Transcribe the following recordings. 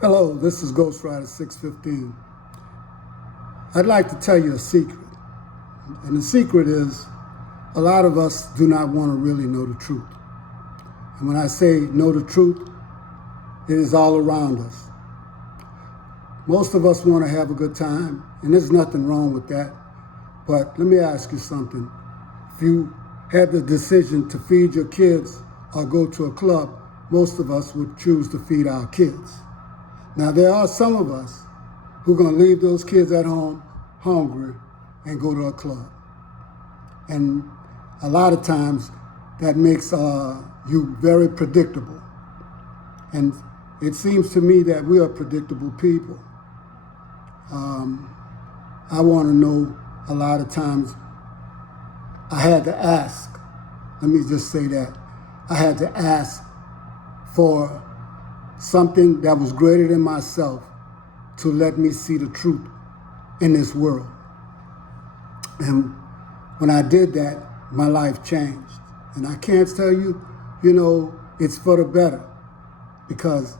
Hello, this is Ghost Rider 615. I'd like to tell you a secret. And the secret is a lot of us do not want to really know the truth. And when I say know the truth, it is all around us. Most of us want to have a good time, and there's nothing wrong with that. But let me ask you something. If you had the decision to feed your kids or go to a club, most of us would choose to feed our kids. Now, there are some of us who are going to leave those kids at home hungry and go to a club. And a lot of times that makes you very predictable. And it seems to me that we are predictable people. I want to know a lot of times I had to ask, let me just say that, I had to ask for something that was greater than myself to let me see the truth in this world. And when I did that, my life changed. And I can't tell you, it's for the better. Because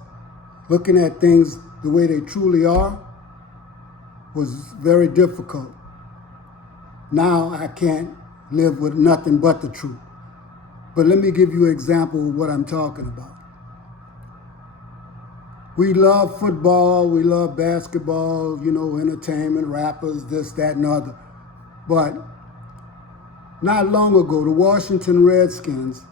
looking at things the way they truly are was very difficult. Now I can't live with nothing but the truth. But let me give you an example of what I'm talking about. We love football, we love basketball, entertainment, rappers, this, that, and other. But not long ago, the Washington Redskins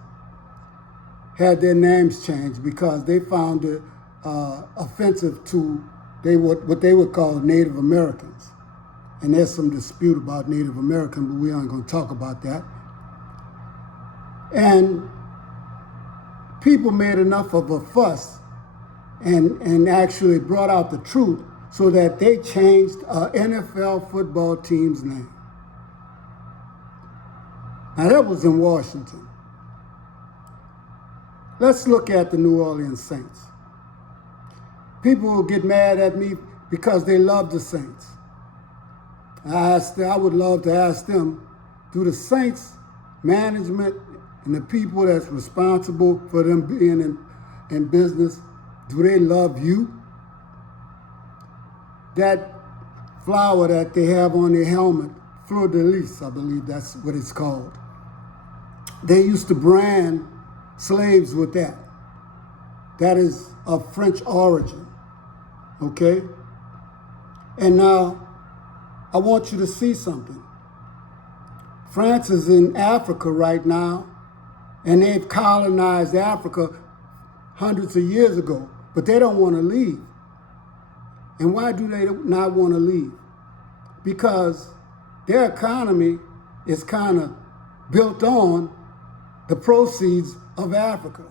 had their names changed because they found it offensive to what they would call Native Americans. And there's some dispute about Native American, but we aren't going to talk about that. And people made enough of a fuss and actually brought out the truth so that they changed an NFL football team's name. Now that was in Washington. Let's look at the New Orleans Saints. People will get mad at me because they love the Saints. I would love to ask them, do the Saints management and the people that's responsible for them being in business, do they love you? That flower that they have on their helmet, fleur de lis, I believe that's what it's called. They used to brand slaves with that. That is of French origin, okay? And now, I want you to see something. France is in Africa right now, and they've colonized Africa hundreds of years ago, but they don't want to leave. And why do they not want to leave? Because their economy is kind of built on the proceeds of Africa,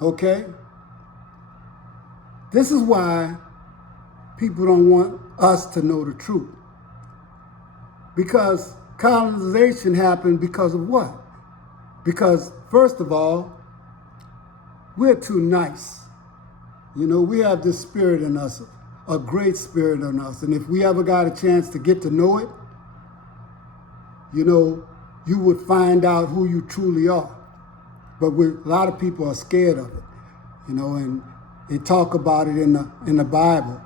okay? This is why people don't want us to know the truth. Because colonization happened because of what? Because, first of all, we're too nice. We have this spirit in us, a great spirit in us. And if we ever got a chance to get to know it, you would find out who you truly are. But a lot of people are scared of it, and they talk about it in the Bible.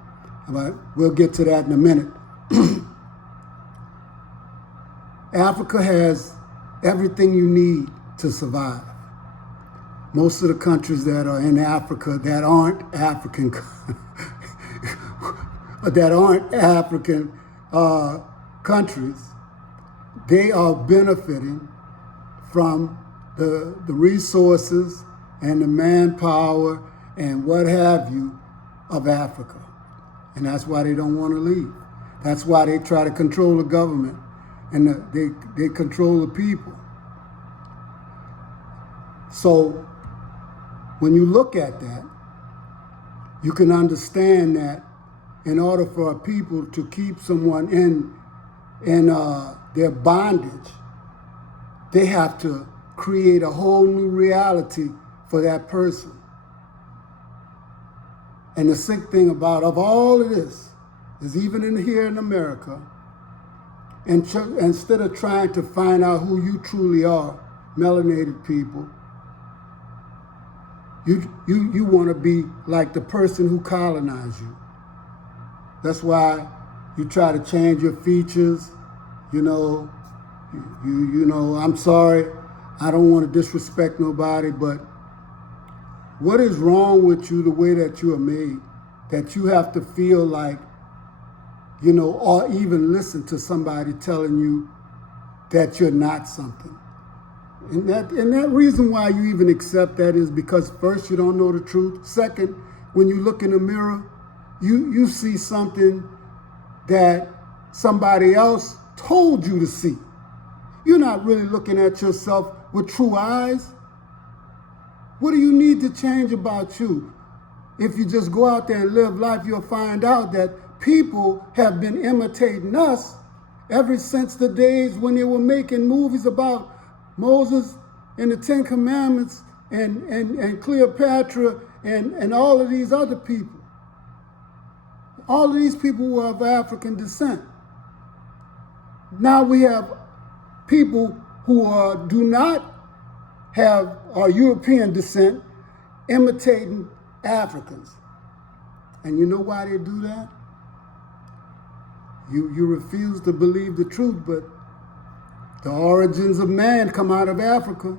But we'll get to that in a minute. Africa has everything you need to survive. Most of the countries that are in Africa that aren't African, countries, they are benefiting from the resources and the manpower and what have you of Africa. And that's why they don't want to leave. That's why they try to control the government and they control the people. So when you look at that, you can understand that in order for a people to keep someone in their bondage, they have to create a whole new reality for that person. And the sick thing of all of this is even here in America, and instead of trying to find out who you truly are, melanated people, You want to be like the person who colonized you. That's why you try to change your features. You know, I'm sorry. I don't want to disrespect nobody, but what is wrong with you the way that you are made, that you have to feel like, or even listen to somebody telling you that you're not something? And that reason why you even accept that is because first, you don't know the truth. Second, when you look in the mirror, you see something that somebody else told you to see. You're not really looking at yourself with true eyes. What do you need to change about you? If you just go out there and live life, you'll find out that people have been imitating us ever since the days when they were making movies about Moses and the Ten Commandments and Cleopatra and all of these other people. All of these people were of African descent. Now we have people who do not have European descent imitating Africans. And you know why they do that? You refuse to believe the truth, but the origins of man come out of Africa.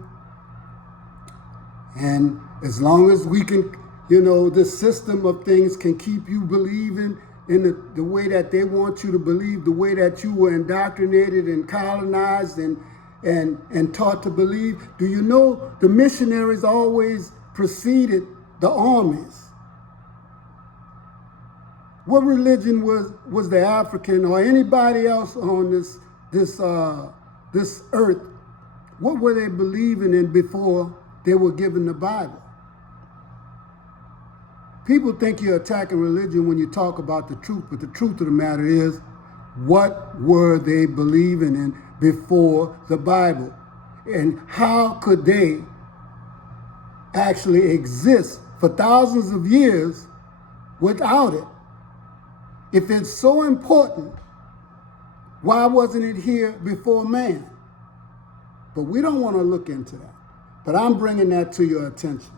And as long as we can, this system of things can keep you believing in the way that they want you to believe, the way that you were indoctrinated and colonized and taught to believe. Do you know the missionaries always preceded the armies? What religion was the African or anybody else on this earth? What were they believing in before they were given the Bible? People think you're attacking religion when you talk about the truth, but the truth of the matter is, what were they believing in before the Bible? And how could they actually exist for thousands of years without it? If it's so important, why wasn't it here before man? But we don't want to look into that. But I'm bringing that to your attention.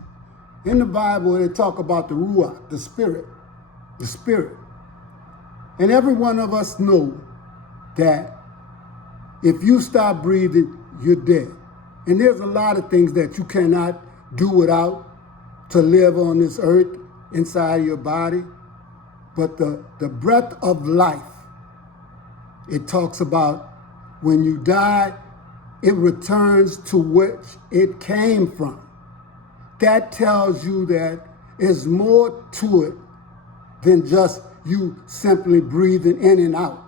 In the Bible, they talk about the Ruach, the Spirit. And every one of us know that if you stop breathing, you're dead. And there's a lot of things that you cannot do without to live on this earth inside your body. But the breath of life, it talks about when you die, it returns to which it came from. That tells you that there's more to it than just you simply breathing in and out.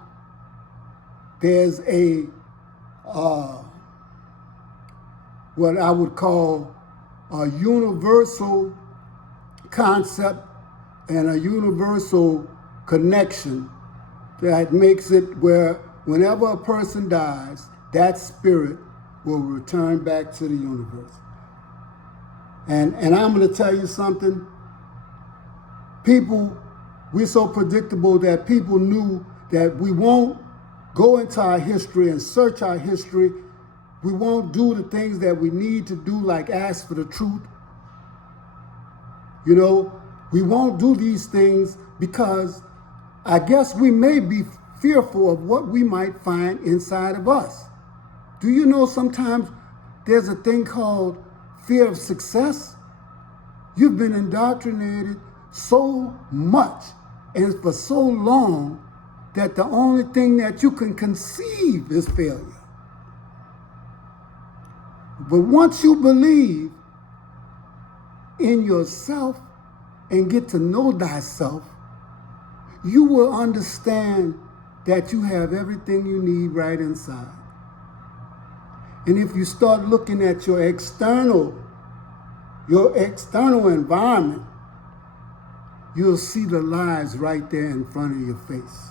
There's what I would call a universal concept and a universal connection that makes it where whenever a person dies, that spirit will return back to the universe. And I'm going to tell you something. We're so predictable that people knew that we won't go into our history and search our history. We won't do the things that we need to do, like ask for the truth. We won't do these things because I guess we may be fearful of what we might find inside of us. Do you know sometimes there's a thing called fear of success? You've been indoctrinated so much and for so long that the only thing that you can conceive is failure. But once you believe in yourself and get to know thyself, you will understand that you have everything you need right inside. And if you start looking at your external environment, you'll see the lies right there in front of your face.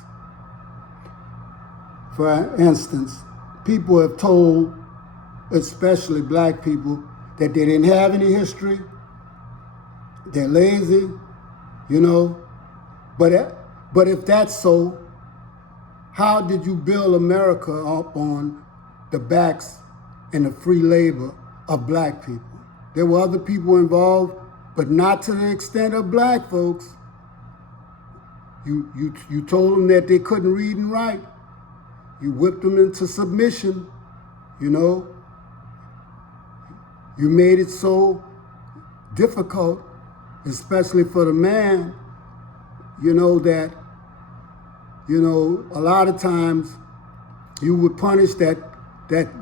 For instance, people have told, especially black people, that they didn't have any history, they're lazy, But if that's so, how did you build America up on the backs and the free labor of black people? There were other people involved, but not to the extent of black folks. You told them that they couldn't read and write. You whipped them into submission, you know. You made it so difficult, especially for the man, you know, that, you know, a lot of times you would punish that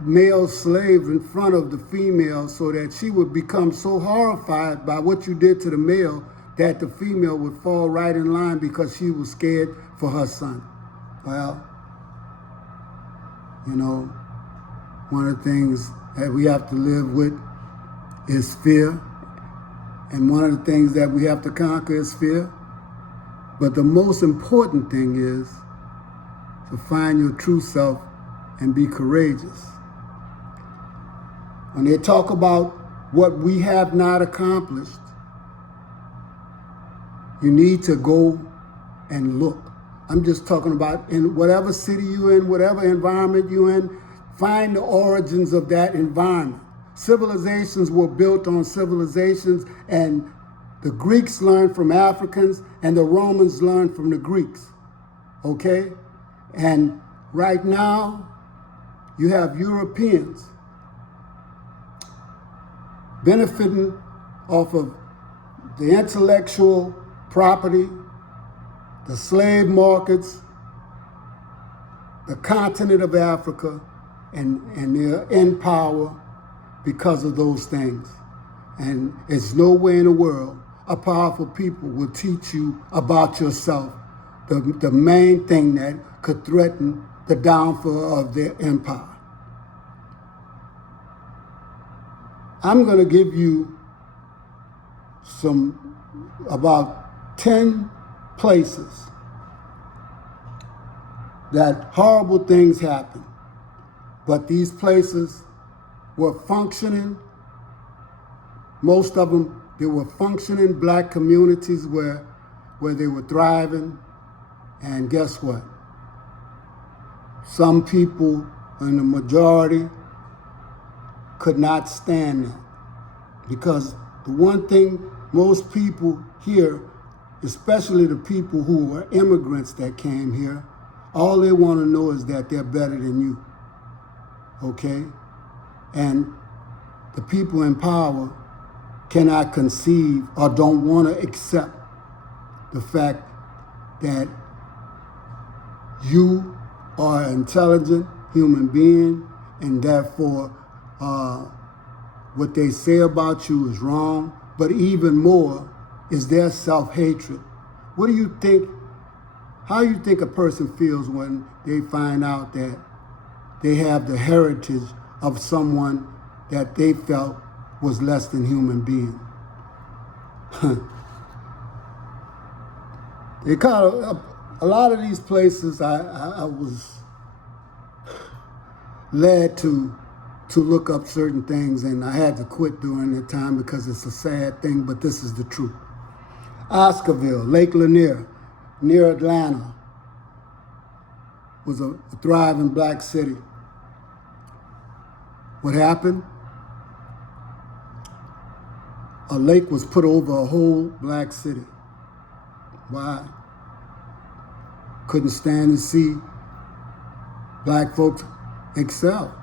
male slave in front of the female so that she would become so horrified by what you did to the male that the female would fall right in line because she was scared for her son. Well, you know, one of the things that we have to live with is fear. And one of the things that we have to conquer is fear. But the most important thing is to find your true self and be courageous. When they talk about what we have not accomplished, you need to go and look. I'm just talking about in whatever city you're in, whatever environment you're in, find the origins of that environment. Civilizations were built on civilizations, and the Greeks learned from Africans, and the Romans learned from the Greeks, okay? And right now, you have Europeans benefiting off of the intellectual property, the slave markets, the continent of Africa, and they're in power because of those things. And there's no way in the world a powerful people will teach you about yourself, the main thing that could threaten the downfall of their empire. I'm going to give you about 10 places that horrible things happen, but these places were functioning. Most of them, they were functioning black communities where they were thriving. And guess what? Some people in the majority could not stand that, because the one thing most people here, especially the people who were immigrants that came here, all they want to know is that they're better than you, okay? And the people in power cannot conceive or don't want to accept the fact that you are an intelligent human being, and therefore what they say about you is wrong, but even more is their self-hatred. What do you think, how do you think a person feels when they find out that they have the heritage of someone that they felt was less than human being? They call a lot of these places I was led to look up certain things, and I had to quit during that time because it's a sad thing, but this is the truth. Oscarville, Lake Lanier, near Atlanta, was a thriving black city. What happened? A lake was put over a whole black city. Why? Couldn't stand to see black folks excel.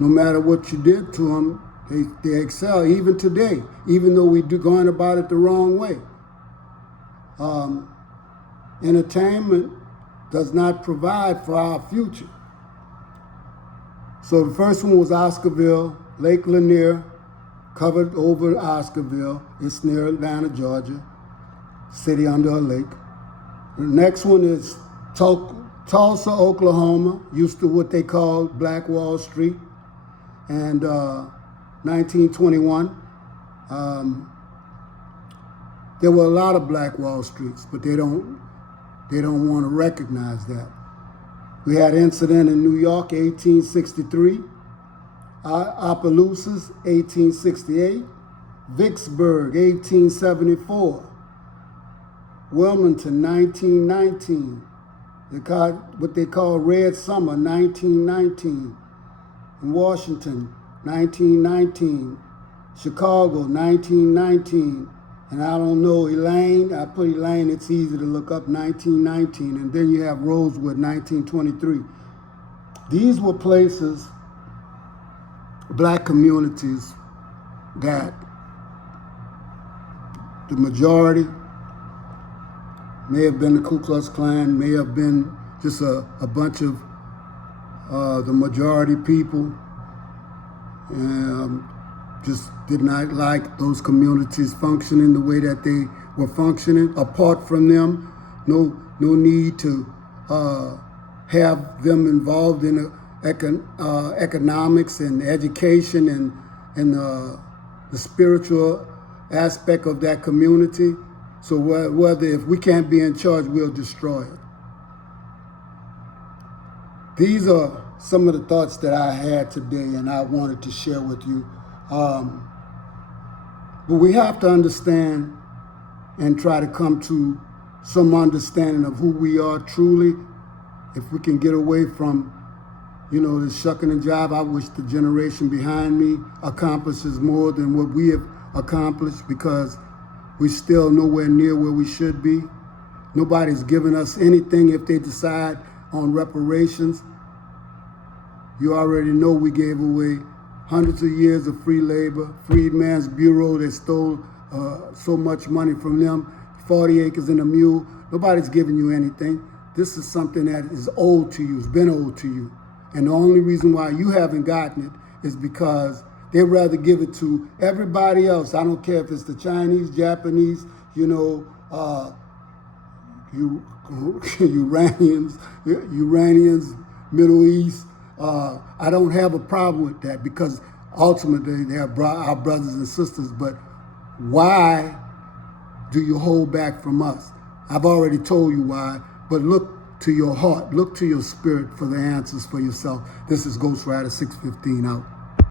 No matter what you did to them, they excel even today, even though we're going about it the wrong way. Entertainment does not provide for our future. So the first one was Oscarville, Lake Lanier, covered over Oscarville. It's near Atlanta, Georgia, city under a lake. The next one is Tulsa, Oklahoma, used to what they called Black Wall Street. And 1921, there were a lot of Black Wall Streets, but they don't want to recognize that. We had an incident in New York, 1863, Opelousas, 1868, Vicksburg, 1874, Wilmington, 1919, what they call Red Summer, 1919, in Washington, 1919, Chicago, 1919. And I don't know, Elaine, I put Elaine, it's easy to look up, 1919. And then you have Rosewood, 1923. These were places, black communities, that the majority may have been the Ku Klux Klan, may have been just a bunch of the majority people, just did not like those communities functioning the way that they were functioning. Apart from them, no need to have them involved in economics and education and the spiritual aspect of that community. So whether if we can't be in charge, we'll destroy it. These are some of the thoughts that I had today and I wanted to share with you. But we have to understand and try to come to some understanding of who we are truly. If we can get away from, the shucking and jive, I wish the generation behind me accomplishes more than what we have accomplished, because we're still nowhere near where we should be. Nobody's giving us anything if they decide on reparations. You already know we gave away hundreds of years of free labor, Freedman's Bureau that stole so much money from them, 40 acres and a mule. Nobody's giving you anything. This is something that is owed to you, it's been owed to you. And the only reason why you haven't gotten it is because they'd rather give it to everybody else. I don't care if it's the Chinese, Japanese, Iranians, Middle East. I don't have a problem with that, because ultimately they're our brothers and sisters. But why do you hold back from us? I've already told you why, but look to your heart, look to your spirit for the answers for yourself. This is Ghost Rider 615 out.